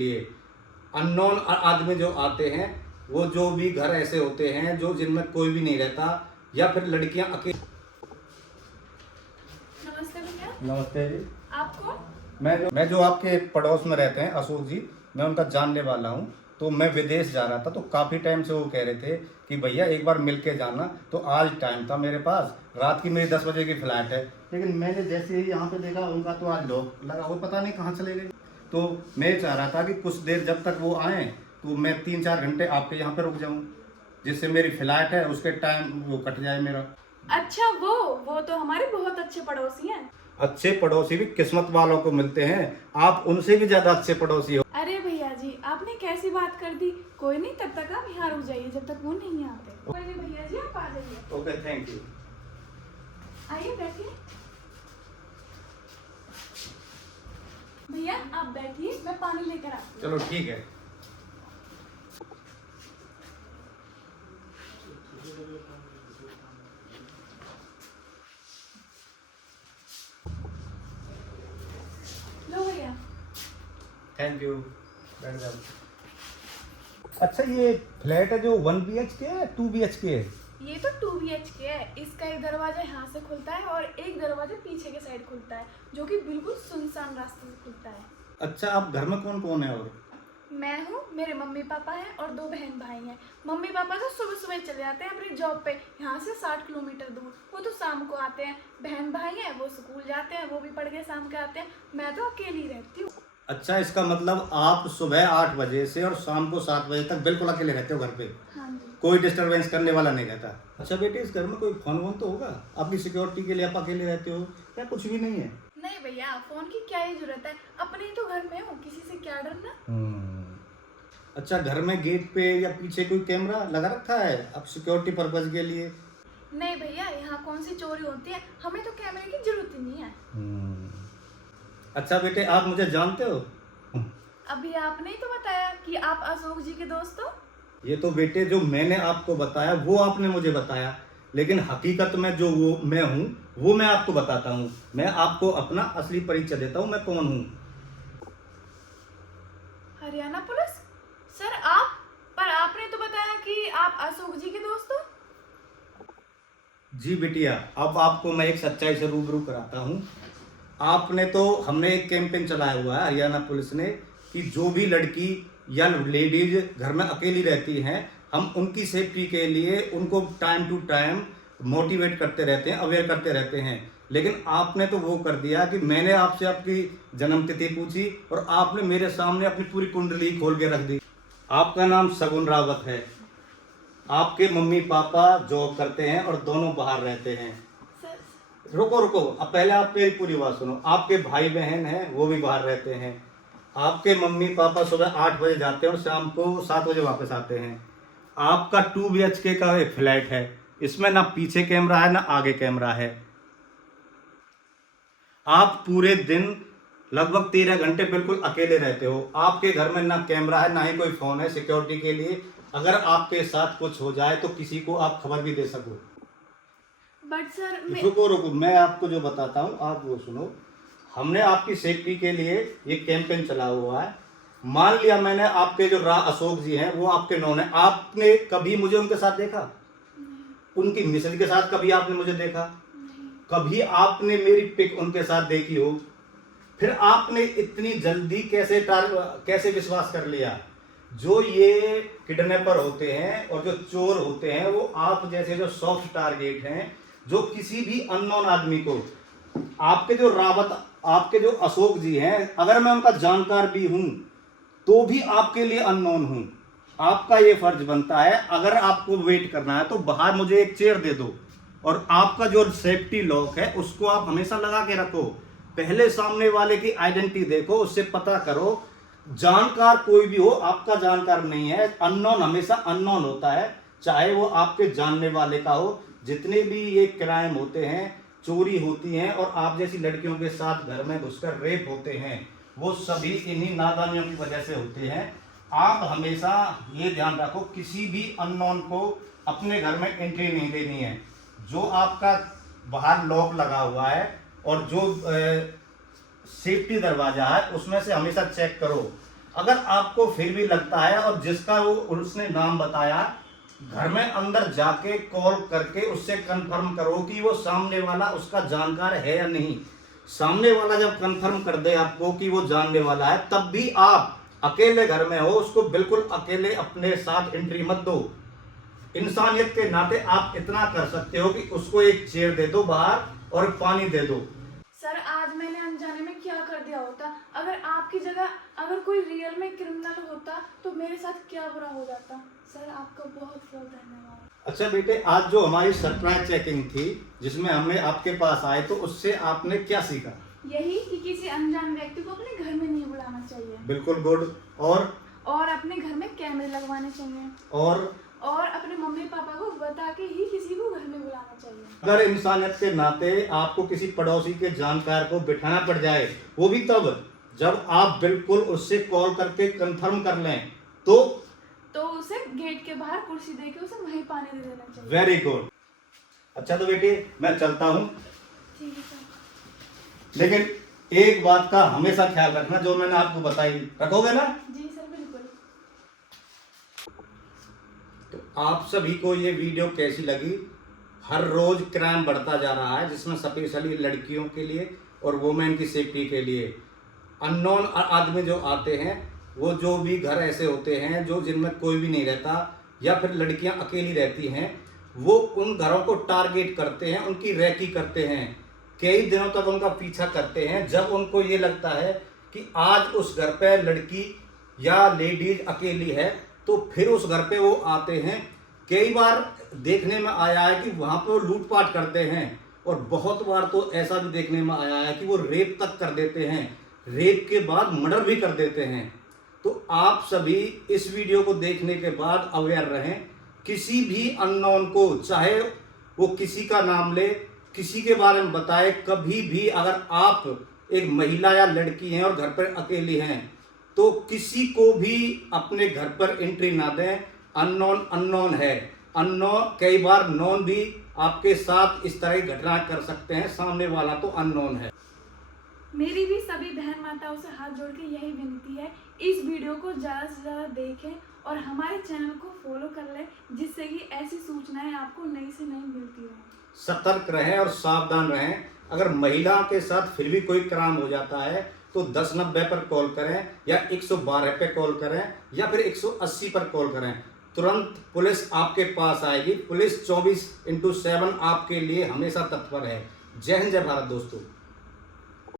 लिए अननोन आदमी जो आते हैं, वो जो भी घर ऐसे होते हैं जो जिनमें कोई भी नहीं रहता, या फिर लड़कियां अकेले। नमस्ते भैया। नमस्ते जी। आप कौन? मैं जो आपके पड़ोस में रहते हैं अशोक जी, मैं उनका जानने वाला हूँ। तो मैं विदेश जा रहा था, तो काफ़ी टाइम से वो कह रहे थे कि भैया एक बार मिल के जाना। तो आज टाइम था मेरे पास, रात की मेरी 10 बजे की फ़्लाइट है, लेकिन मैंने जैसे ही यहाँ पे देखा उनका तो आज लॉक लगा, वो पता नहीं कहाँ चले गए। तो मैं चाह रहा था कि कुछ देर जब तक वो आएँ तो मैं 3-4 घंटे आपके यहाँ पे रुक जाऊँ, जिससे मेरी फ़्लाइट है उसके टाइम वो कट जाए मेरा। अच्छा, वो तो हमारे बहुत अच्छे पड़ोसी हैं। अच्छे पड़ोसी भी किस्मत वालों को मिलते हैं, आप उनसे भी ज़्यादा अच्छे पड़ोसी हो। अरे भैया जी, आपने कैसी बात कर दी। कोई नहीं, तब तक आप यहाँ रुक जाइए जब तक वो नहीं आते। कोई नहीं भैया जी, आप आ जाइए। Okay, thank you. आइए बैठिए। भैया आप बैठिए, मैं पानी लेकर आती हूँ। चलो ठीक है। लो भैया। Thank you. बैठ जाओ। अच्छा, ये फ्लैट है जो 1 BHK है, 2 BHK है? ये तो 2 BHK है। इसका एक दरवाजा यहाँ से खुलता है और एक दरवाजा पीछे के साइड खुलता है, जो कि बिल्कुल सुनसान रास्ते से खुलता है। अच्छा, आप घर में कौन कौन है? और मैं हूँ, मेरे मम्मी पापा हैं और 2 बहन भाई हैं। मम्मी पापा तो सुबह सुबह चले जाते हैं अपनी जॉब पे, यहाँ से 60 किलोमीटर दूर। वो तो शाम को आते हैं। बहन भाई हैं, वो स्कूल जाते हैं, वो भी पढ़ के शाम के आते हैं। मैं तो अकेली रहती हूँ। अच्छा, इसका मतलब आप सुबह 8 बजे से और शाम को 7 बजे तक बिल्कुल अकेले रहते हो घर पे? हाँ जी। कोई डिस्टरबेंस करने वाला नहीं रहता? अच्छा बेटे, इस घर में कोई फोन वोन तो होगा? अपनी सिक्योरिटी के लिए आप अकेले रहते हो या कुछ भी नहीं है? नहीं भैया, फोन की क्या ही जरूरत है, अपने ही तो घर में हूँ, किसी से क्या डरना। अच्छा, घर में गेट पे या पीछे कोई कैमरा लगा रखा है अब सिक्योरिटी पर्पज के लिए? नहीं भैया, यहाँ कौन सी चोरी होती है, हमें तो कैमरे की जरूरत ही नहीं है। अच्छा बेटे, आप मुझे जानते हो? अभी आपने ही तो बताया कि आप अशोक जी के दोस्त हो। ये तो बेटे जो मैंने आपको बताया वो आपने मुझे बताया, लेकिन हकीकत में जो वो मैं हूँ वो मैं आपको बताता हूँ। मैं आपको अपना असली परिचय देता हूँ, मैं कौन हूँ। हरियाणा पुलिस? सर आप, पर आपने तो बताया कि आप अशोक जी के दोस्त हो। जी बिटिया, अब आपको मैं एक सच्चाई से रूबरू कराता हूँ। आपने तो, हमने एक कैंपेन चलाया हुआ है हरियाणा पुलिस ने, कि जो भी लड़की या लेडीज घर में अकेली रहती हैं, हम उनकी सेफ्टी के लिए उनको टाइम टू टाइम मोटिवेट करते रहते हैं, अवेयर करते रहते हैं। लेकिन आपने तो वो कर दिया कि मैंने आपसे आपकी जन्म तिथि पूछी और आपने मेरे सामने अपनी पूरी कुंडली खोल के रख दी। आपका नाम सगुन रावत है, आपके मम्मी पापा जॉब करते हैं और दोनों बाहर रहते हैं। सर रुको रुको, अब पहले आप मेरी पूरी बात सुनो। आपके भाई बहन हैं, वो भी बाहर रहते हैं। आपके मम्मी पापा सुबह 8 बजे जाते हैं और शाम को 7 बजे वापस आते हैं। आपका 2 BHK का एक फ्लैट है, इसमें ना पीछे कैमरा है ना आगे कैमरा है। आप पूरे दिन लगभग 13 घंटे बिल्कुल अकेले रहते हो। आपके घर में ना कैमरा है ना ही कोई फोन है सिक्योरिटी के लिए, अगर आपके साथ कुछ हो जाए तो किसी को आप खबर भी दे सको। बट सर रुको रुको, मैं आपको जो बताता हूँ आप वो सुनो। हमने आपकी सेफ्टी के लिए ये कैंपेन चला हुआ है। मान लिया मैंने आपके जो अशोक जी हैं वो आपके नॉन है, आपने कभी मुझे उनके साथ देखा? उनकी मिसेज के साथ कभी आपने मुझे देखा? कभी आपने मेरी पिक उनके साथ देखी हो? फिर आपने इतनी जल्दी कैसे विश्वास कर लिया? जो ये किडनैपर होते हैं और जो चोर होते हैं, वो आप जैसे जो सॉफ्ट टारगेट हैं, जो किसी भी अननोन आदमी को, आपके जो आपके जो अशोक जी हैं, अगर मैं उनका जानकार भी हूं तो भी आपके लिए अननोन हूं। आपका ये फर्ज बनता है, अगर आपको वेट करना है तो बाहर मुझे एक चेयर दे दो और आपका जो सेफ्टी लॉक है उसको आप हमेशा लगा के रखो। पहले सामने वाले की आइडेंटिटी देखो, उससे पता करो। जानकार कोई भी हो, आपका जानकार नहीं है। अननोन हमेशा अननोन होता है, चाहे वो आपके जानने वाले का हो। जितने भी ये क्राइम होते हैं, चोरी होती हैं और आप जैसी लड़कियों के साथ घर में घुसकर रेप होते हैं, वो सभी इन्हीं नादानियों की वजह से होते हैं। आप हमेशा ये ध्यान रखो, किसी भी अननोन को अपने घर में एंट्री नहीं देनी है। जो आपका बाहर लॉक लगा हुआ है और जो सेफ्टी दरवाजा है, उसमें से हमेशा चेक करो। अगर आपको फिर भी लगता है, और जिसका वो उसने नाम बताया, घर में अंदर जाके कॉल करके उससे कंफर्म करो कि वो सामने वाला उसका जानकार है या नहीं। सामने वाला जब कंफर्म कर दे आपको कि वो जानने वाला है, तब भी आप अकेले घर में हो, उसको बिल्कुल अकेले अपने साथ एंट्री मत दो। इंसानियत के नाते आप इतना कर सकते हो कि उसको एक चेयर दे दो बाहर और पानी दे दो। सर आज मैंने अनजाने में क्या कर दिया होता, अगर आपकी जगह अगर कोई रियल में क्रिमिनल होता तो मेरे साथ क्या बुरा हो जाता। सर आपका बहुत बहुत धन्यवाद। अच्छा बेटे, आज जो हमारी सरप्राइज चेकिंग थी जिसमें हमने आपके पास आए, तो उससे आपने क्या सीखा? यही कि किसी अनजान व्यक्ति को अपने घर में नहीं बुलाना चाहिए। बिल्कुल गुड। और अपने घर में कैमरे लगवाने चाहिए। और अपने मम्मी पापा को बता के ही किसी को घर में बुलाना चाहिए। अगर इंसानियत के नाते आपको किसी पड़ोसी के जानकार को बिठाना पड़ जाए, वो भी तब जब आप बिल्कुल उससे कॉल करके कंफर्म कर लें, तो उसे गेट के बाहर कुर्सी देके उसे वहीं पानी दे देना चाहिए। Very good. अच्छा तो बेटी मैं चलता हूँ, ठीक है सर। लेकिन एक बात का हमेशा ख्याल रखना, जो मैंने आपको बताई, रखोगे ना? जी सर बिल्कुल। तो आप सभी को ये वीडियो कैसी लगी? हर रोज क्राइम बढ़ता जा रहा है, जिसमें स्पेशली लड़कियों के लिए और वुमेन की सेफ्टी के लिए अननोन आदमी जो आते हैं, वो जो भी घर ऐसे होते हैं जो जिनमें कोई भी नहीं रहता, या फिर लड़कियां अकेली रहती हैं, वो उन घरों को टारगेट करते हैं, उनकी रैकी करते हैं, कई दिनों तक उनका पीछा करते हैं। जब उनको ये लगता है कि आज उस घर पे लड़की या लेडीज अकेली है, तो फिर उस घर पे वो आते हैं। कई बार देखने में आया है कि वहाँ पे वो लूटपाट करते हैं, और बहुत बार तो ऐसा भी देखने में आया है कि वो रेप तक कर देते हैं, रेप के बाद मर्डर भी कर देते हैं। तो आप सभी इस वीडियो को देखने के बाद अवेयर रहें। किसी भी अननोन को, चाहे वो किसी का नाम ले, किसी के बारे में बताए, कभी भी अगर आप एक महिला या लड़की हैं और घर पर अकेली हैं, तो किसी को भी अपने घर पर एंट्री ना दें। अननोन है, अननोन कई बार नोन भी आपके साथ इस तरह की घटना कर सकते हैं, सामने वाला तो अननोन है। मेरी भी सभी बहन माताओं से हाथ जोड़ के यही विनती है, इस वीडियो को ज़्यादा से ज़्यादा देखें और हमारे चैनल को फॉलो कर लें, जिससे कि ऐसी सूचनाएं आपको नई से नई मिलती रहें। सतर्क रहें और सावधान रहें। अगर महिला के साथ फिर भी कोई क्राइम हो जाता है तो 1090 पर कॉल करें, या 112 पे कॉल करें, या फिर 180 पर कॉल करें। तुरंत पुलिस आपके पास आएगी। पुलिस 24/7 आपके लिए हमेशा तत्पर है। जय हिंद, जय भारत दोस्तों।